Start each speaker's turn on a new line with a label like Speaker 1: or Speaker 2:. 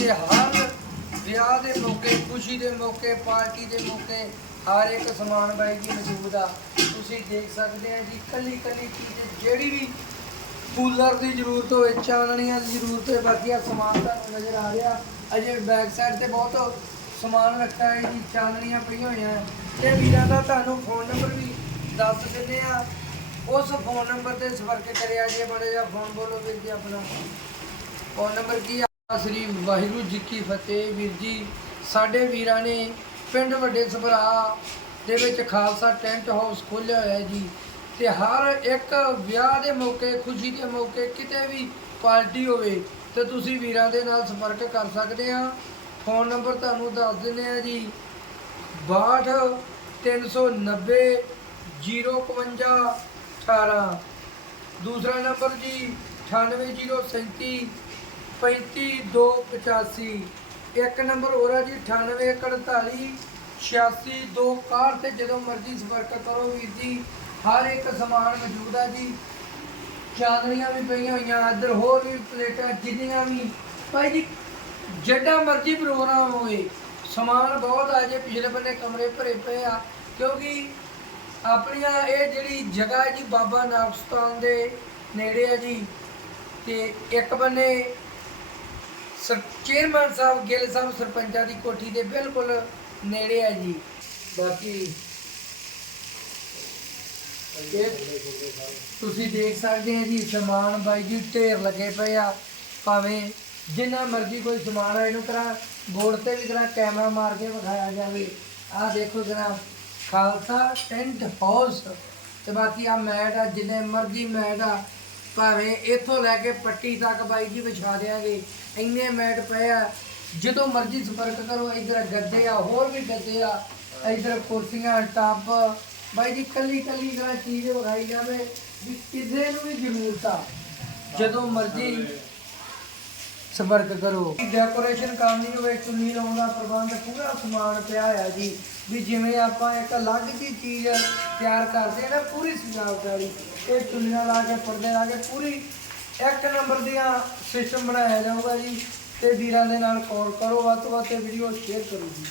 Speaker 1: ਤੇ ਹਰ ਵਿਆਹ ਦੇ ਮੌਕੇ, ਖੁਸ਼ੀ ਦੇ ਮੌਕੇ, ਪਾਰਟੀ ਦੇ ਮੌਕੇ ਹਰ ਇੱਕ ਸਮਾਨ ਬਾਈ ਜੀ ਮੌਜੂਦ ਆ। ਤੁਸੀਂ ਦੇਖ ਸਕਦੇ ਆ ਜੀ ਕੱਲੀ ਕੱਲੀ ਚੀਜ਼ ਜਿਹੜੀ ਵੀ ਕੂਲਰ ਦੀ ਜ਼ਰੂਰਤ ਹੋਵੇ, ਚਾਨਣੀਆਂ ਦੀ ਜ਼ਰੂਰਤ ਹੋਵੇ, ਬਾਕੀ ਆ ਸਮਾਨ ਤੁਹਾਨੂੰ ਨਜ਼ਰ ਆ ਰਿਹਾ। ਅਜੇ ਬੈਕ ਸਾਈਡ ਤੇ ਬਹੁਤ ਸਮਾਨ ਰੱਖਿਆ ਹੈ ਜੀ, ਚਾਨਣੀਆਂ ਪਈਆਂ ਹੋਈਆਂ ਹੈ। ਤੇ ਵੀਰਾਂ ਦਾ ਤੁਹਾਨੂੰ ਫੋਨ ਨੰਬਰ ਵੀ ਦੱਸ ਦਿੰਦੇ ਆ। ਉਸ ਫੋਨ ਨੰਬਰ ਤੇ ਸੰਪਰਕ ਕਰਿਆ ਜੇ ਬੜੇ ਜਿਹਾ ਫੋਨ ਬੋਲੋ ਵੀਰ ਜੀ ਆਪਣਾ। ਫੋਨ ਨੰਬਰ ਕੀ ਆ? ਸ੍ਰੀ ਵਾਹਿਗੁਰੂ ਜੀ ਕੀ ਫਤਿਹ। ਵੀਰ ਜੀ, ਸਾਡੇ ਵੀਰਾਂ ਨੇ ਪਿੰਡ ਵੱਡੇ ਸਭਰਾ ਦੇ ਵਿੱਚ ਖਾਲਸਾ ਟੈਂਟ ਹਾਊਸ ਖੋਲ੍ਹਿਆ ਹੋਇਆ ਜੀ ਤੇ ਹਰ ਇੱਕ ਵਿਆਹ ਦੇ ਮੌਕੇ, ਖੁਸ਼ੀ ਦੇ ਮੌਕੇ ਕਿਤੇ ਵੀ ਪਾਰਟੀ ਹੋਵੇ ਤੇ ਤੁਸੀਂ ਵੀਰਾਂ ਦੇ ਨਾਲ ਸੰਪਰਕ ਕਰ ਸਕਦੇ ਆ ਫੋਨ ਨੰਬਰ ਤੁਹਾਨੂੰ ਦੱਸ ਦਿੰਦੇ ਆ ਜੀ 62 390 051 18 ਦੂਸਰਾ ਨੰਬਰ ਜੀ 98037 35285 ਇੱਕ ਨੰਬਰ ਹੋਰ ਹੈ ਜੀ 9848 86261 ਤੇ ਜਦੋਂ ਮਰਜ਼ੀ ਸੰਪਰਕ ਕਰੋ ਵੀਰ ਜੀ, ਹਰ ਇੱਕ ਸਮਾਨ ਮੌਜੂਦ ਹੈ ਜੀ। ਚਾਦਰੀਆਂ ਵੀ ਪਈਆਂ ਹੋਈਆਂ, ਇੱਧਰ ਹੋਰ ਵੀ ਪਲੇਟਾਂ, ਜਿੰਨੀਆਂ ਵੀ। ਭਾਈ ਜੀ, ਜਿੱਡਾ ਮਰਜ਼ੀ ਪ੍ਰੋਗਰਾਮ ਹੋਵੇ, ਸਮਾਨ ਬਹੁਤ ਆ ਜੇ, ਪਿਛਲੇ ਬੰਨੇ ਕਮਰੇ ਭਰੇ ਪਏ ਆ, ਕਿਉਂਕਿ ਆਪਣੀਆਂ ਇਹ ਜਿਹੜੀ ਜਗ੍ਹਾ ਹੈ ਜੀ, ਬਾਬਾ ਨਾਗਸਤਾਨ ਦੇ ਨੇੜੇ ਆ ਜੀ। ਤੇ ਇੱਕ ਬੰਨੇ ਸਰ, ਚੇਅਰਮੈਨ ਸਾਹਿਬ ਗਿੱਲ ਸਾਹਿਬ ਸਰਪੰਚਾਂ ਦੀ ਕੋਠੀ ਦੇ ਬਿਲਕੁਲ ਨੇੜੇ ਆ ਜੀ। ਬਾਕੀ ਇਹ ਤੁਸੀਂ ਦੇਖ ਸਕਦੇ ਆ ਜੀ, ਸਮਾਨ ਬਾਈ ਜੀ ਢੇਰ ਲੱਗੇ ਪਏ ਆ। ਭਾਵੇਂ ਜਿੰਨਾ ਮਰਜ਼ੀ ਕੋਈ ਸਮਾਨ ਆ, ਇਹਨੂੰ ਕਰਾ ਬੋਰਡ ਤੇ ਵੀ ਕਰਾ ਕੈਮਰਾ ਮਾਰ ਕੇ ਵਿਖਾਇਆ ਜਾਵੇ। ਆਹ ਦੇਖੋ ਜਰਾ, ਖਾਲਸਾ ਟੈਂਟ ਹਾਊਸ। ਤੇ ਬਾਕੀ ਆ ਮੈਟ ਆ, ਜਿੰਨੇ ਮਰਜ਼ੀ ਮੈਟ ਆ ਭਾਵੇਂ ਇੱਥੋਂ ਲੈ ਕੇ ਪੱਟੀ ਤੱਕ ਬਾਈ ਜੀ ਵਿਛਾ ਦਿਆਂਗੇ, ਇੰਨੇ ਮੈਟ ਪਏ ਆ। ਜਦੋਂ ਮਰਜ਼ੀ ਸੰਪਰਕ ਕਰੋ, ਇਧਰ ਗੱਦੇ ਆ, ਹੋਰ ਵੀ ਗੱਦੇ ਆ, ਇਧਰ ਕੁਰਸੀਆਂ, ਟੱਬ। ਬਾਈ ਜੀ, ਕੱਲੀ ਕੱਲੀ ਜਿਹੜਾ ਚੀਜ਼ ਵਿਖਾਈ ਜਾਵੇ, ਵੀ ਕਿਸੇ ਨੂੰ ਵੀ ਜ਼ਰੂਰਤ ਆ। ਜਦੋਂ ਮਰਜ਼ੀ ਸੰਪਰਕ ਕਰੋ। ਡੈਕੋਰੇਸ਼ਨ ਕਰਨੀ ਹੋਵੇ, ਚੁੰਨੀ ਲਾਉਣ ਦਾ ਪ੍ਰਬੰਧ ਪੂਰਾ ਸਮਾਨ ਪਿਆ ਹੋਇਆ ਜੀ। ਵੀ ਜਿਵੇਂ ਆਪਾਂ ਇੱਕ ਅਲੱਗ ਜੀ ਚੀਜ਼ ਤਿਆਰ ਕਰਦੇ ਆ ਨਾ, ਪੂਰੀ ਸਜਾਵਟ ਵਾਲੀ, ਇਹ ਚੁੰਨੀਆਂ ਲਾ ਕੇ, ਪਰਦੇ ਲਾ ਕੇ ਪੂਰੀ ਇੱਕ ਨੰਬਰ ਦੀਆਂ ਸਿਸਟਮ ਬਣਾਇਆ ਜਾਊਗਾ ਜੀ। ਤੇ ਵੀਰਾਂ ਦੇ ਨਾਲ ਕਾਲ ਕਰੋ, ਵੱਧ ਤੋਂ ਵੱਧ ਵੀਡੀਓ ਸ਼ੇਅਰ ਕਰੋ ਜੀ।